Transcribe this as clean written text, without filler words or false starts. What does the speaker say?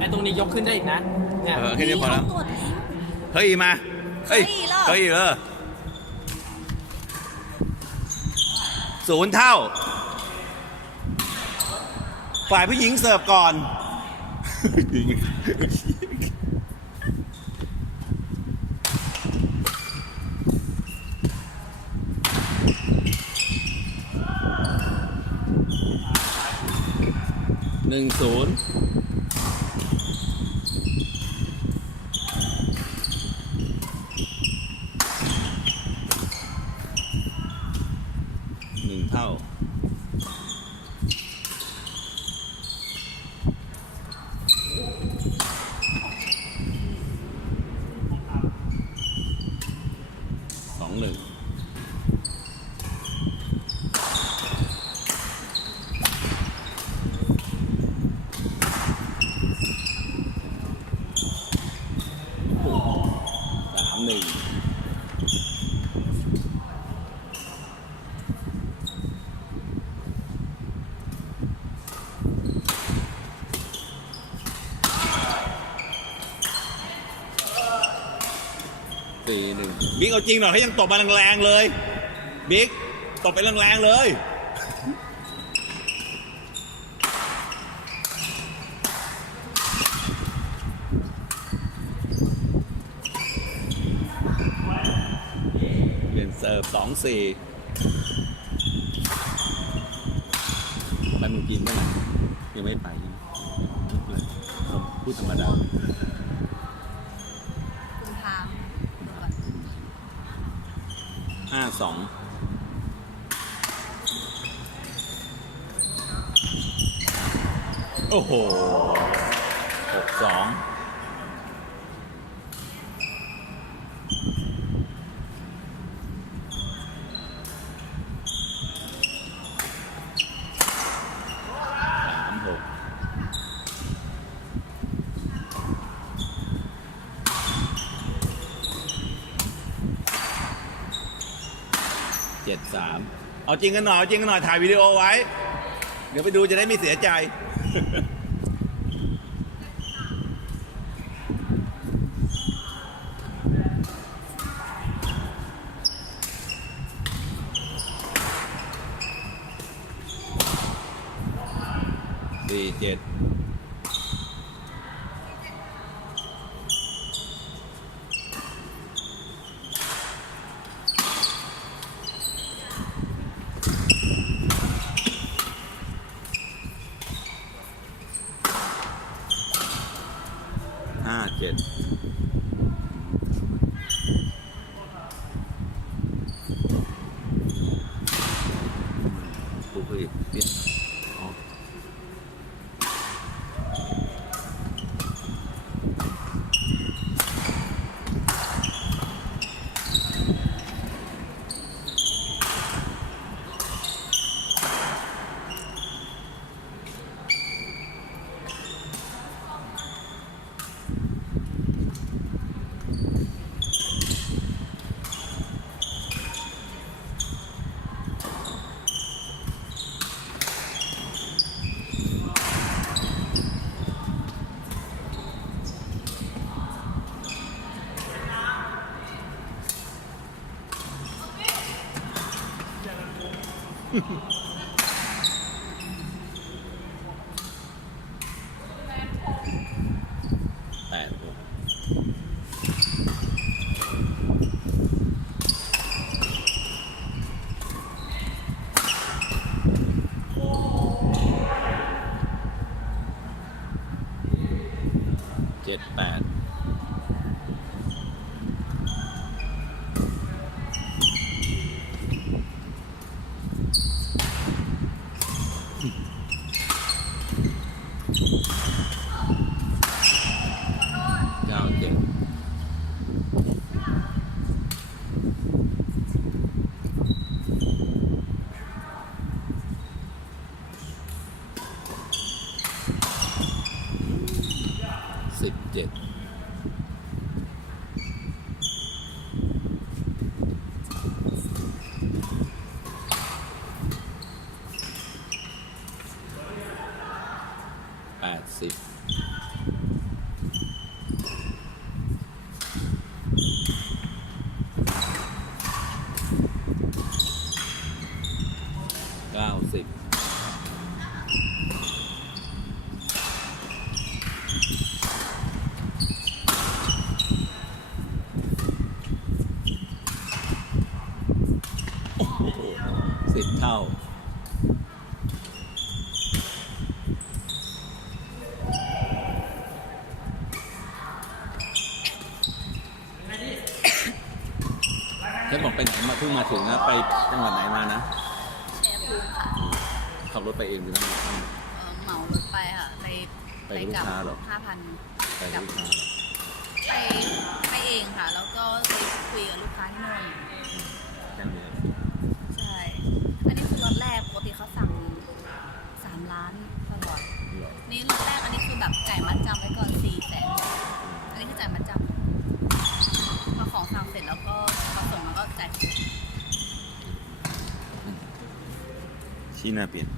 ไอ้ตรงนี้ยกขึ้นได้อีกนะเนี่ยแค่นี้พอแล้ว ตรวจทิ้ง เฮ้ยมาเฮ้ย เฮ้ยเหรอ 0 เท่า ฝ่ายผู้หญิงเสิร์ฟก่อน 1-0 1 เท่า2-1บิ๊กเอาจริงหน่อยเขายังตบมาแรงๆเลยบิ๊กตบไปแรงๆเลยเปลี่ยนเสิร์ฟ2-4ไปเมืองจีนเมื่อไหร่ยังไม่ไปผมพูดธรรมดาคุณถาม 5-2โอ้โห6-27-3เอาจริงกันหน่อยเอาจริงกันหน่อยถ่ายวิดีโอไว้เดี๋ยวไปดูจะได้ไม่เสียใจ 4-75-7ปุ๊บเลยเนี่ยอ๋อ7-81780 ฉันบอกไปไหนมาเพิ่งมาถึงนะไปจังหวัดไหนมานะ ชัยภูมิค่ะ ขับรถไปเองหรือนั่งรถ เหมารถไปค่ะ ไปกับลูกค้าเหรอ 5,000 ไปกับลูกค้าเหรอ ไปเองค่ะ แล้วก็ไปคุยกับลูกค้าที่โน่น แค่นี้ ใช่ อันนี้คือรถแรกปกติเขาสั่ง3 ล้านตลอด เหรอ นี่รถแรกอันนี้คือแบบจ่ายมัดจำไว้ก่อน400,000อันนี้คือจ่ายมัดจำพอของสั่งเสร็จแล้วก็พอส่งแล้วก็จ่าย ชี้หน้าเปลี่ยน